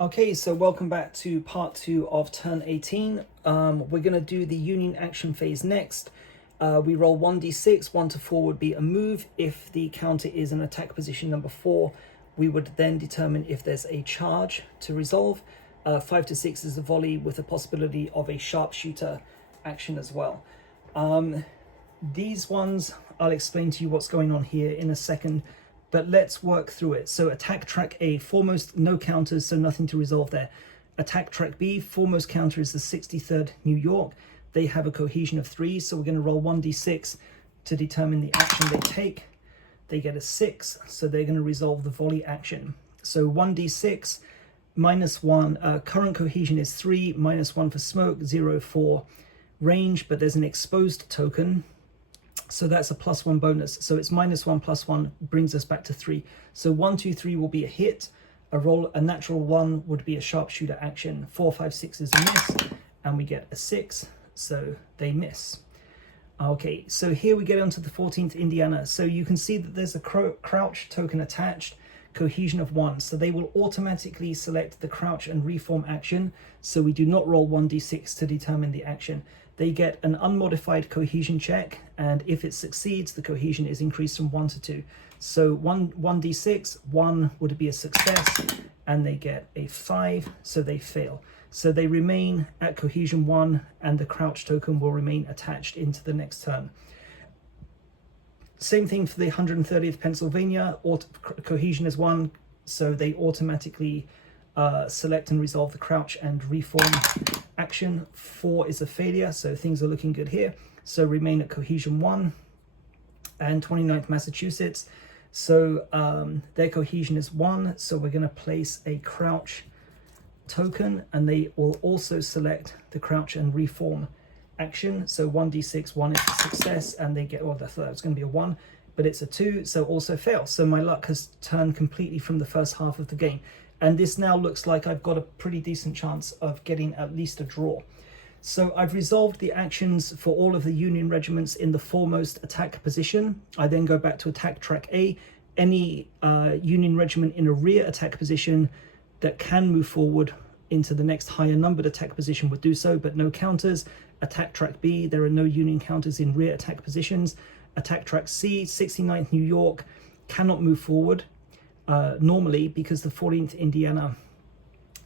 Okay, so welcome back to part 2 of turn 18. We're going to do the Union action phase next. We roll 1d6, 1 to 4 would be a move. If the counter is an attack position number 4, we would then determine if there's a charge to resolve. 5 to 6 is a volley with a possibility of a sharpshooter action as well. These ones, I'll explain to you what's going on here in a second. But let's work through it. So attack track A, foremost, no counters, so nothing to resolve there. Attack track B, foremost counter is the 63rd New York. They have a cohesion of 3, so we're going to roll 1d6 to determine the action they take. They get a 6, so they're going to resolve the volley action. So 1d6, minus 1, current cohesion is 3, minus 1 for smoke, 0 for range, but there's an exposed token. So that's a +1 bonus. So it's -1 +1 brings us back to 3. So 1, 2, 3 will be a hit. A natural 1 would be a sharpshooter action. 4, 5, 6 is a miss, and we get a 6. So they miss. Okay, so here we get onto the 14th Indiana. So you can see that there's a crouch token attached, cohesion of 1. So they will automatically select the crouch and reform action. So we do not roll 1d6 to determine the action. They get an unmodified cohesion check, and if it succeeds, the cohesion is increased from 1 to 2. So 1d6, 1 would be a success, and they get a 5, so they fail. So they remain at cohesion 1, and the crouch token will remain attached into the next turn. Same thing for the 130th Pennsylvania, cohesion is 1, so they automatically select and resolve the crouch and reform action. 4 is a failure, so things are looking good here. So remain at cohesion 1. And 29th Massachusetts, so their cohesion is 1, so we're going to place a crouch token, and they will also select the crouch and reform action. So 1d6, 1 is a success, and they get, I thought it was going to be a 1, but it's a 2, so also fail. So my luck has turned completely from the first half of the game. And this now looks like I've got a pretty decent chance of getting at least a draw. So I've resolved the actions for all of the Union regiments in the foremost attack position. I then go back to attack track A. Any Union regiment in a rear attack position that can move forward into the next higher numbered attack position would do so, but no counters. Attack track B, there are no Union counters in rear attack positions. Attack track C, 69th New York cannot move forward. Normally, because the 14th Indiana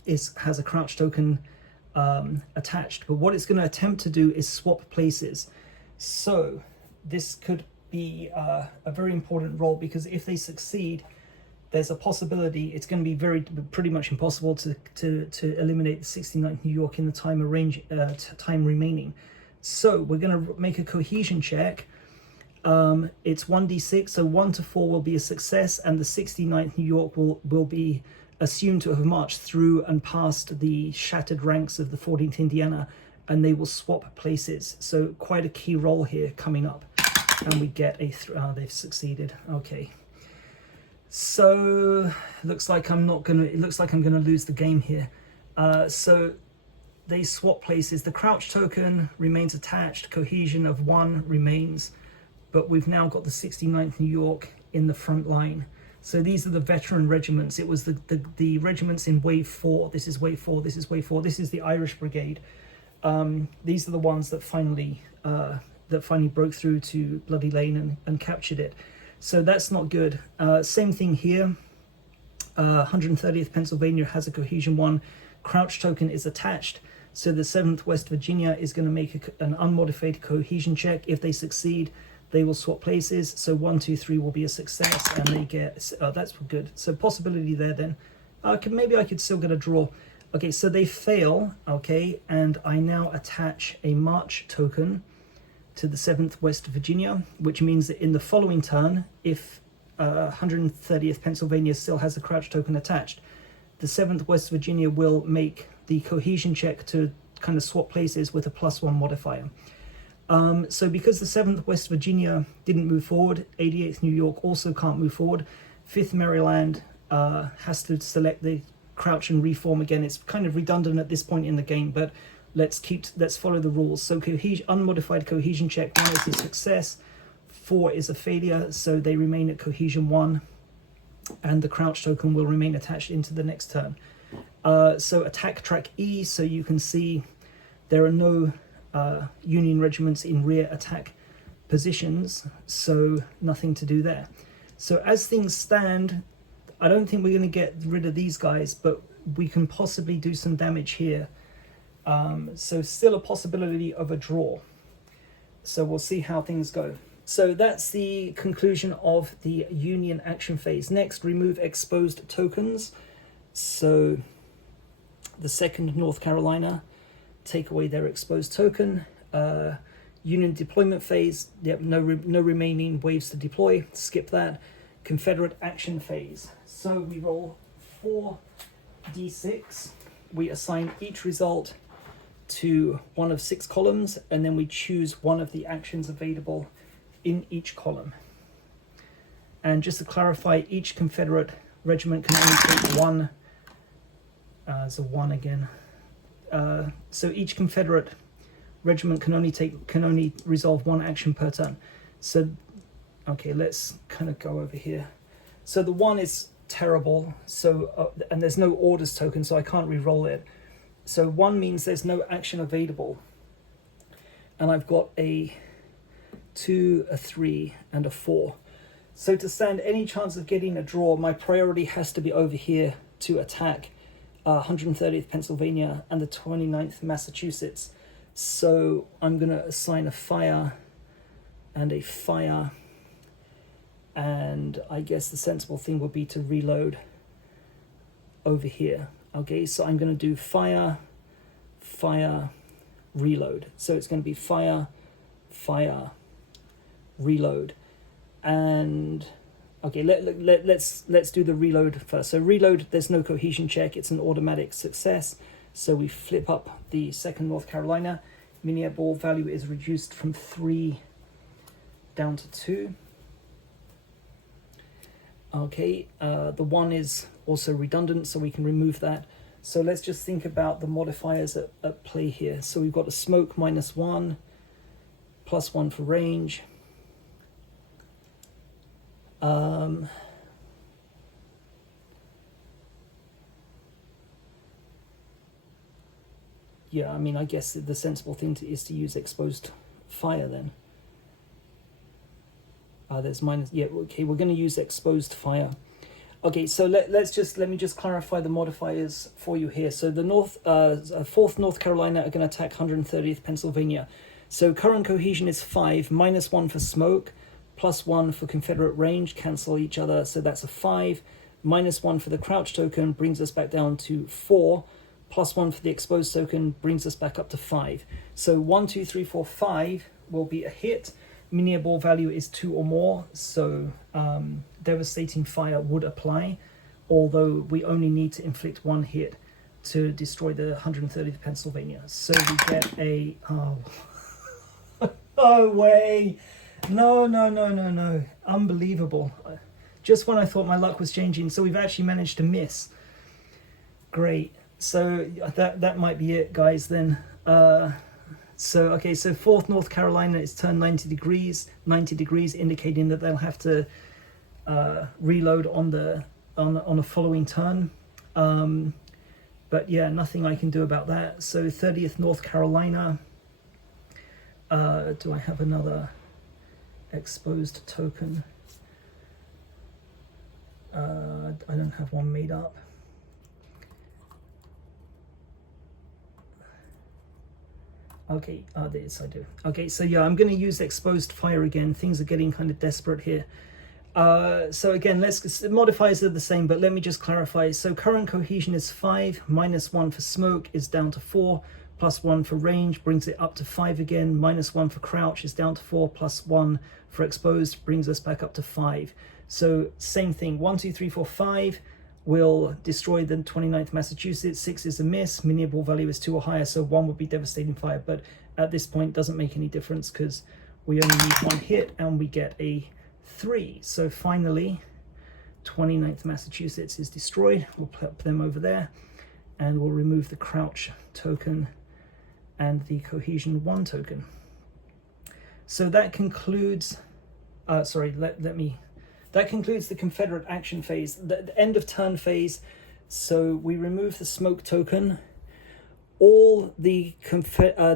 has a crouch token attached, but what it's going to attempt to do is swap places. So this could be a very important role, because if they succeed, there's a possibility it's going to be pretty much impossible to eliminate the 69th New York in the time remaining. So we're going to make a cohesion check. It's 1d6, so 1 to 4 will be a success, and the 69th New York will be assumed to have marched through and past the shattered ranks of the 14th Indiana, and they will swap places. So quite a key role here coming up, and we get a they've succeeded. Okay, so looks like I'm gonna lose the game here. So they swap places. The crouch token remains attached, cohesion of 1 remains, but we've now got the 69th New York in the front line. So these are the veteran regiments. It was the regiments in wave 4. This is wave 4, this is wave 4, this is the Irish Brigade. These are the ones that finally broke through to Bloody Lane and captured it. So that's not good. Same thing here. 130th Pennsylvania has a cohesion 1. Crouch token is attached. So the 7th West Virginia is going to make an unmodified cohesion check. If they succeed, they will swap places. So 1, 2, 3 will be a success, and they get, that's good. So possibility there then. Maybe I could still get a draw. Okay, so they fail, okay, and I now attach a march token to the 7th West Virginia, which means that in the following turn, if 130th Pennsylvania still has a crouch token attached, the 7th West Virginia will make the cohesion check to kind of swap places with a +1 modifier. So because the 7th West Virginia didn't move forward, 88th New York also can't move forward. 5th Maryland has to select the crouch and reform again. It's kind of redundant at this point in the game, but let's follow the rules. So unmodified cohesion check 1 is a success, 4 is a failure, so they remain at cohesion 1, and the crouch token will remain attached into the next turn. So attack track E, so you can see there are no Union regiments in rear attack positions, so nothing to do there. So as things stand, I don't think we're going to get rid of these guys, but we can possibly do some damage here. So still a possibility of a draw. So we'll see how things go. So that's the conclusion of the Union action phase. Next, remove exposed tokens. So the 2nd North Carolina, take away their exposed token. Union deployment phase, yep, no remaining waves to deploy, skip that. Confederate action phase. So we roll 4d6. We assign each result to one of 6 columns, and then we choose one of the actions available in each column. And just to clarify, each Confederate regiment can only take one. It's a 1 again. So each Confederate regiment can only resolve 1 action per turn. So okay, let's kind of go over here. So the 1 is terrible. So and there's no orders token, so I can't re-roll it. So 1 means there's no action available, and I've got a 2, a 3, and a 4. So to stand any chance of getting a draw, my priority has to be over here to attack 130th Pennsylvania and the 29th Massachusetts. So I'm going to assign a fire and a fire, and I guess the sensible thing would be to reload over here. Okay, so I'm going to do fire, fire, reload. So it's going to be fire, fire, reload. And okay, let's do the reload first. So reload, there's no cohesion check, it's an automatic success. So we flip up the 2nd North Carolina. Mini ball value is reduced from 3 down to 2. Okay, the 1 is also redundant, so we can remove that. So let's just think about the modifiers at play here. So we've got a smoke -1, +1 for range. Yeah, I mean, I guess the sensible thing is to use exposed fire then. There's minus, yeah, okay, we're going to use exposed fire. Okay, so let me just clarify the modifiers for you here. So the 4th North Carolina are going to attack 130th Pennsylvania. So current cohesion is 5, -1 for smoke, +1 for Confederate range, cancel each other, so that's a 5. -1 for the crouch token brings us back down to 4. +1 for the exposed token brings us back up to 5. So 1, 2, 3, 4, 5 will be a hit. Mini ball value is 2 or more, so devastating fire would apply, although we only need to inflict 1 hit to destroy the 130th Pennsylvania. So we get a no way, no, unbelievable. Just when I thought my luck was changing, so we've actually managed to miss. Great. So that might be it, guys, then. So 4th North Carolina is turned 90 degrees, indicating that they'll have to reload on a following turn. But yeah, nothing I can do about that. So 30th North Carolina, do I have another exposed token? I don't have one made up. Okay, this I do. Okay, so yeah, I'm going to use exposed fire again. Things are getting kind of desperate here. So again, modifiers are the same, but let me just clarify. So current cohesion is 5, -1 for smoke is down to 4, +1 for range brings it up to 5 again, -1 for crouch is down to 4, +1 for exposed brings us back up to 5. So same thing, 1, 2, 3, 4, 5 will destroy the 29th Massachusetts. 6 is a miss, mini ball value is 2 or higher, so 1 would be devastating fire, but at this point doesn't make any difference because we only need 1 hit and we get a 3. So finally 29th Massachusetts is destroyed. We'll put them over there and we'll remove the crouch token and the cohesion 1 token. So that concludes that concludes the Confederate action phase, the end of turn phase. So we remove the smoke token. All the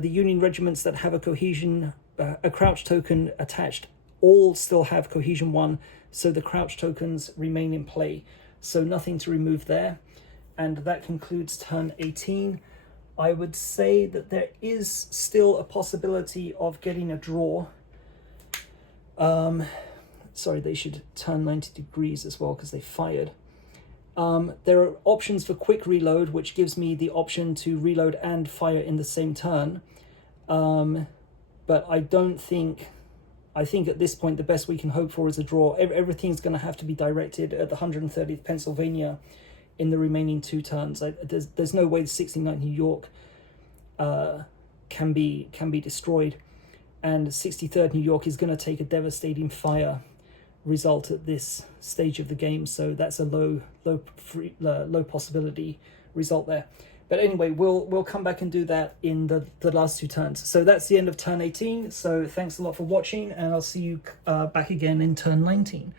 Union regiments that have a cohesion, a crouch token attached, all still have cohesion 1, so the crouch tokens remain in play. So nothing to remove there. And that concludes turn 18. I would say that there is still a possibility of getting a draw. Sorry, they should turn 90 degrees as well because they fired. There are options for quick reload, which gives me the option to reload and fire in the same turn. But I think at this point the best we can hope for is a draw. Everything's going to have to be directed at the 130th Pennsylvania in the remaining 2 turns. There's no way the 69th New York can be destroyed, and 63rd New York is going to take a devastating fire result at this stage of the game, so that's a low possibility result there. But anyway, we'll come back and do that in the last 2 turns. So that's the end of turn 18. So thanks a lot for watching, and I'll see you back again in turn 19.